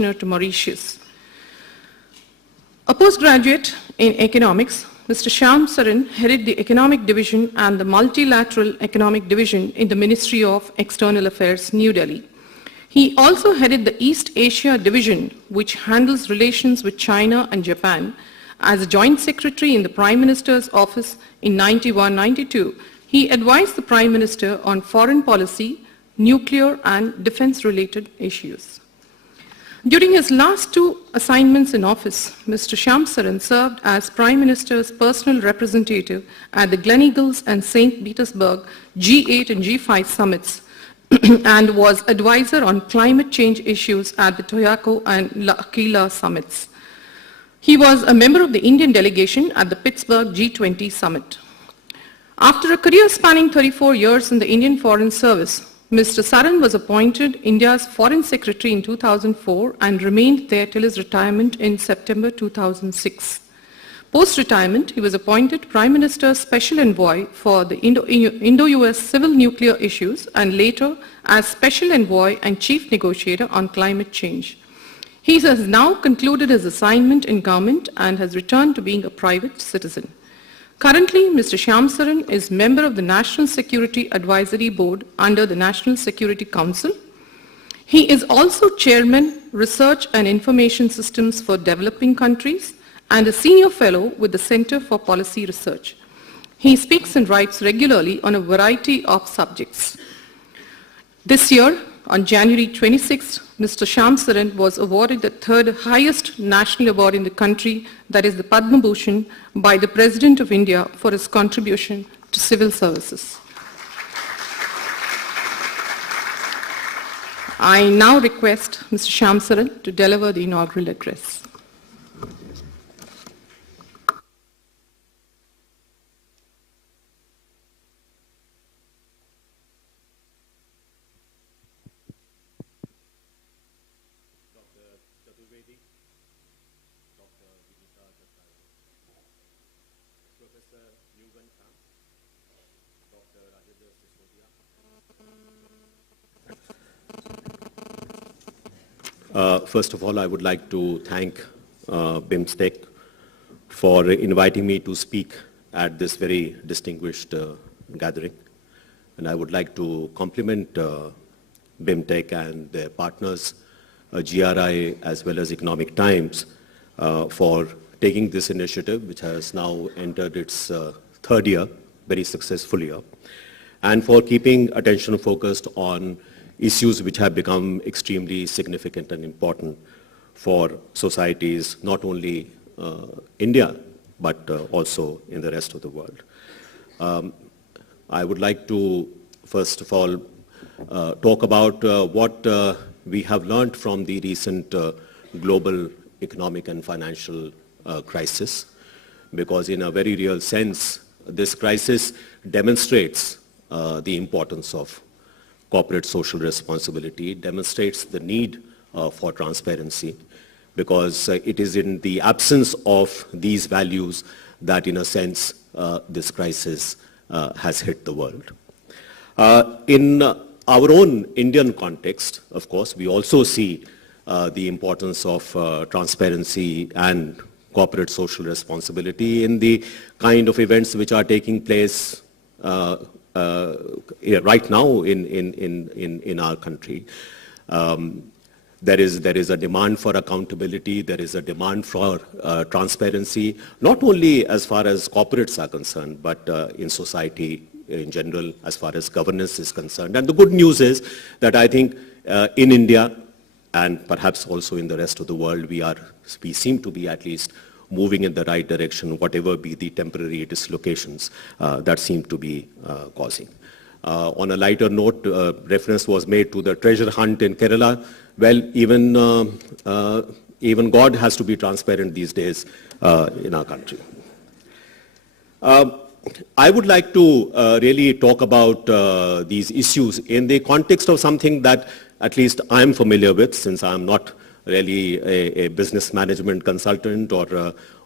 to Mauritius. A postgraduate in economics, Mr. Shyam Saran headed the Economic Division and the Multilateral Economic Division in the Ministry of External Affairs, New Delhi. He also headed the East Asia Division, which handles relations with China and Japan. As a Joint Secretary in the Prime Minister's office in 91-92, he advised the Prime Minister on foreign policy, nuclear and defense-related issues. During his last two assignments in office, Mr. Shyam Saran served as Prime Minister's personal representative at the Gleneagles and St. Petersburg G8 and G5 summits and was advisor on climate change issues at the Toyako and L'Aquila summits. He was a member of the Indian delegation at the Pittsburgh G20 summit. After a career spanning 34 years in the Indian Foreign Service, Mr. Saran was appointed India's Foreign Secretary in 2004 and remained there till his retirement in September 2006. Post-retirement, he was appointed Prime Minister's Special Envoy for the Indo-US civil nuclear issues and later as Special Envoy and Chief Negotiator on climate change. He has now concluded his assignment in government and has returned to being a private citizen. Currently, Mr. Shyam Saran is member of the National Security Advisory Board under the National Security Council. He is also Chairman, Research and Information Systems for Developing Countries and a Senior Fellow with the Center for Policy Research. He speaks and writes regularly on a variety of subjects. This year, on January 26th, Mr. Shyam Saran was awarded the third highest national award in the country, that is the Padma Bhushan, by the President of India for his contribution to civil services. I now request Mr. Shyam Saran to deliver the inaugural address. First of all, I would like to thank BIMSTEC for inviting me to speak at this very distinguished gathering. And I would like to compliment BIMTech and their partners, GRI as well as Economic Times, for taking this initiative, which has now entered its third year, very successful year, and for keeping attention focused on issues which have become extremely significant and important for societies, not only India, but also in the rest of the world. I would like to, first of all, talk about what we have learned from the recent global economic and financial crisis, because in a very real sense, this crisis demonstrates the importance of corporate social responsibility, demonstrates the need for transparency, because it is in the absence of these values that, in a sense, this crisis has hit the world. In our own Indian context, of course, we also see the importance of transparency and corporate social responsibility in the kind of events which are taking place right now in our country. There is a demand for accountability, there is a demand for transparency, not only as far as corporates are concerned, but in society in general as far as governance is concerned. And the good news is that I think in India and perhaps also in the rest of the world, we seem to be at least moving in the right direction, whatever be the temporary dislocations that seem to be causing. On a lighter note, reference was made to the treasure hunt in Kerala. Well, even God has to be transparent these days in our country. I would like to really talk about these issues in the context of something that at least I'm familiar with, since I'm not really a business management consultant or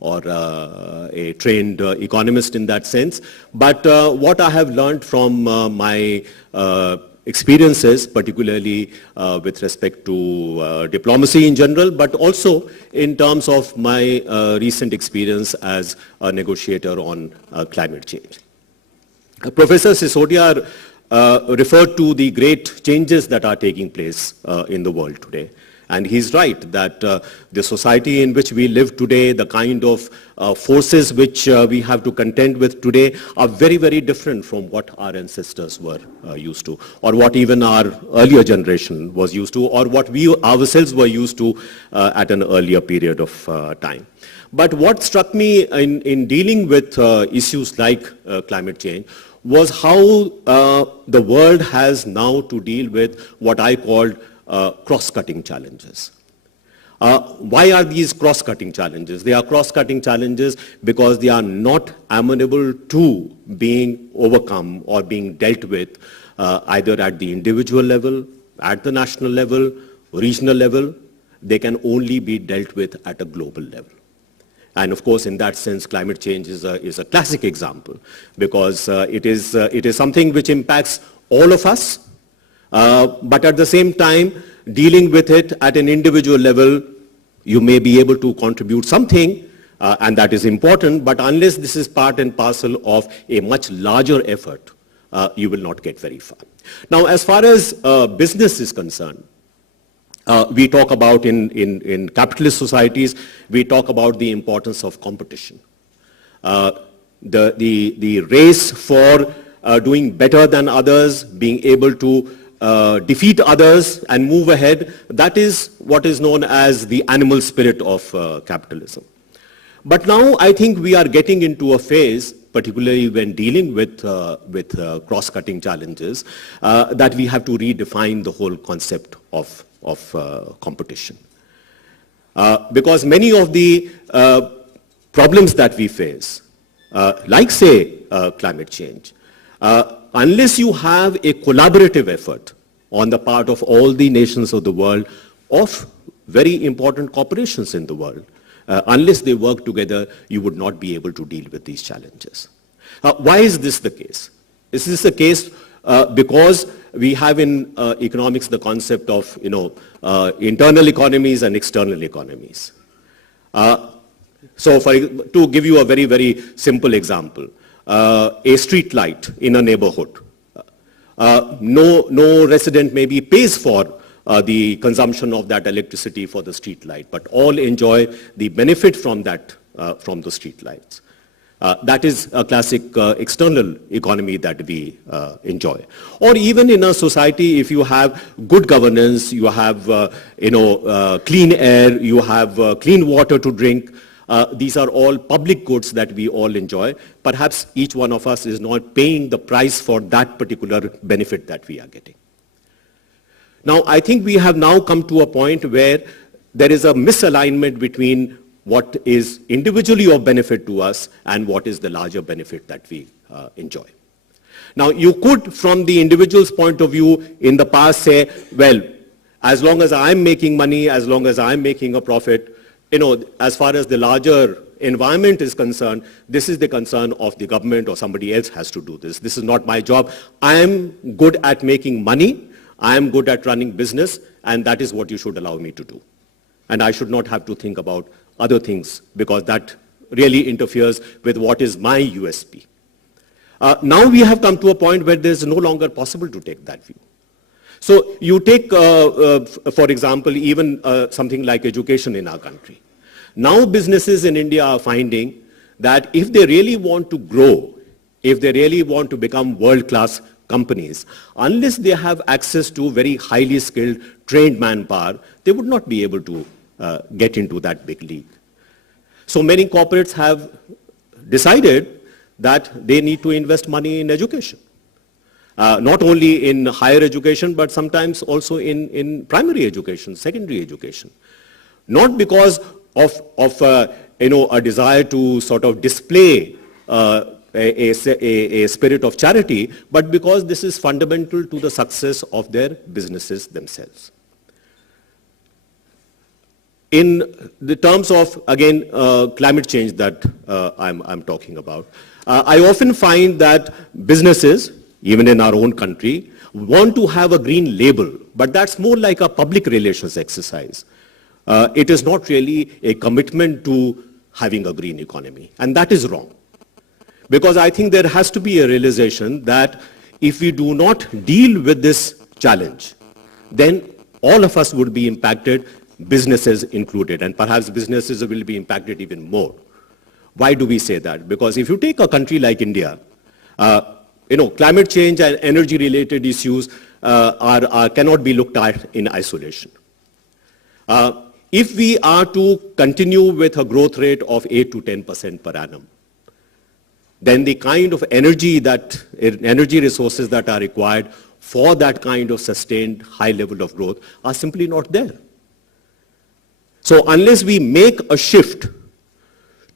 a trained economist in that sense. But what I have learned from my experiences, particularly with respect to diplomacy in general, but also in terms of my recent experience as a negotiator on climate change. Professor Sisodia referred to the great changes that are taking place in the world today. And he's right that the society in which we live today, the kind of forces which we have to contend with today are very, very different from what our ancestors were used to, or what even our earlier generation was used to, or what we ourselves were used to at an earlier period of time. But what struck me in dealing with issues like climate change was how the world has now to deal with what I called cross-cutting challenges. Why are these cross-cutting challenges? They are cross-cutting challenges because they are not amenable to being overcome or being dealt with either at the individual level, at the national level, regional level. They can only be dealt with at a global level. And of course, in that sense, climate change is a classic example because it is something which impacts all of us, but at the same time, dealing with it at an individual level, you may be able to contribute something, and that is important, but unless this is part and parcel of a much larger effort, you will not get very far. Now, as far as business is concerned, we talk about in capitalist societies, we talk about the importance of competition. The race for doing better than others, being able to defeat others and move ahead, that is what is known as the animal spirit of capitalism. But now I think we are getting into a phase, particularly when dealing with cross-cutting challenges, that we have to redefine the whole concept of competition. Because many of the problems that we face, like say climate change, unless you have a collaborative effort on the part of all the nations of the world, of very important corporations in the world, unless they work together, you would not be able to deal with these challenges. Why is this the case? Is this the case because we have in economics the concept of internal economies and external economies. So to give you a very, very simple example, a street light in a neighborhood. No resident maybe pays for the consumption of that electricity for the street light, but all enjoy the benefit from that, from the street lights. That is a classic external economy that we enjoy. Or even in a society, if you have good governance, you have clean air, you have clean water to drink, these are all public goods that we all enjoy. Perhaps each one of us is not paying the price for that particular benefit that we are getting. Now, I think we have now come to a point where there is a misalignment between what is individually of benefit to us and what is the larger benefit that we enjoy. Now, you could, from the individual's point of view, in the past say, well, as long as I'm making money, as long as I'm making a profit, as far as the larger environment is concerned, this is the concern of the government or somebody else has to do this. This is not my job. I am good at making money. I am good at running business, and that is what you should allow me to do. And I should not have to think about other things because that really interferes with what is my USP. Now we have come to a point where it is no longer possible to take that view. So you take, for example, even something like education in our country. Now businesses in India are finding that if they really want to grow, if they really want to become world-class companies, unless they have access to very highly skilled, trained manpower, they would not be able to get into that big league. So many corporates have decided that they need to invest money in education. Not only in higher education, but sometimes also in primary education, secondary education. Not because of a desire to sort of display a spirit of charity, but because this is fundamental to the success of their businesses themselves. In the terms of, again, climate change that I'm talking about, I often find that businesses, even in our own country, want to have a green label, but that's more like a public relations exercise. It is not really a commitment to having a green economy, and that is wrong. Because I think there has to be a realization that if we do not deal with this challenge, then all of us would be impacted, businesses included, and perhaps businesses will be impacted even more. Why do we say that? Because if you take a country like India, climate change and energy-related issues cannot be looked at in isolation. If we are to continue with a growth rate of 8 to 10% per annum, then the kind of energy resources that are required for that kind of sustained high level of growth are simply not there. So unless we make a shift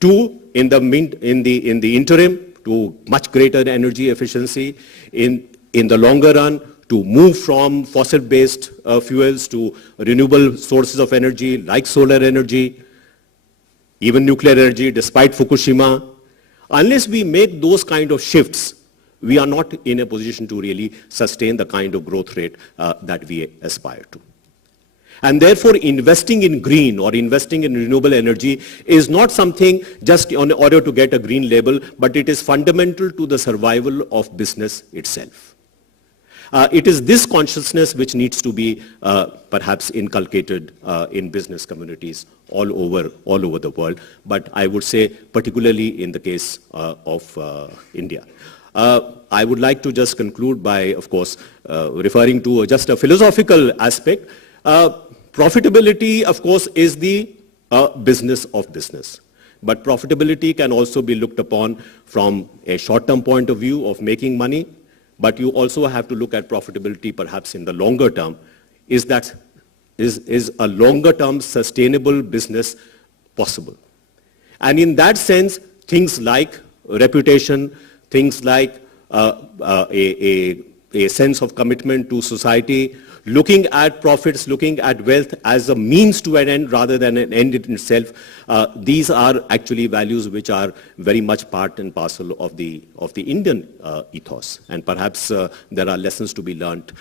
to, in the interim, to much greater energy efficiency, in the longer run, to move from fossil-based fuels to renewable sources of energy like solar energy, even nuclear energy, despite Fukushima, unless we make those kind of shifts, we are not in a position to really sustain the kind of growth rate that we aspire to. And therefore, investing in green or investing in renewable energy is not something just in order to get a green label, but it is fundamental to the survival of business itself. It is this consciousness which needs to be perhaps inculcated in business communities all over the world, but I would say particularly in the case of India. I would like to just conclude by, of course, referring to just a philosophical aspect. Profitability, of course, is the business of business. But profitability can also be looked upon from a short-term point of view of making money, but you also have to look at profitability perhaps in the longer term. Is a longer-term sustainable business possible? And in that sense, things like reputation, things like a sense of commitment to society, looking at profits, looking at wealth as a means to an end rather than an end in itself, these are actually values which are very much part and parcel of the Indian ethos. And perhaps there are lessons to be learnt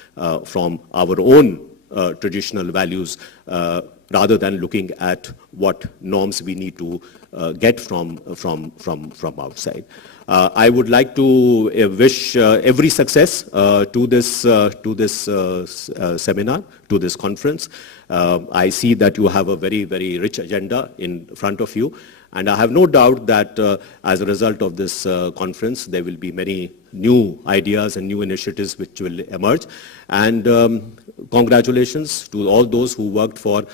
from our own traditional values rather than looking at what norms we need to get from outside. I would like to wish every success to this seminar, to this conference. I see that you have a very, very rich agenda in front of you, and I have no doubt that as a result of this conference, there will be many new ideas and new initiatives which will emerge. And congratulations to all those who worked for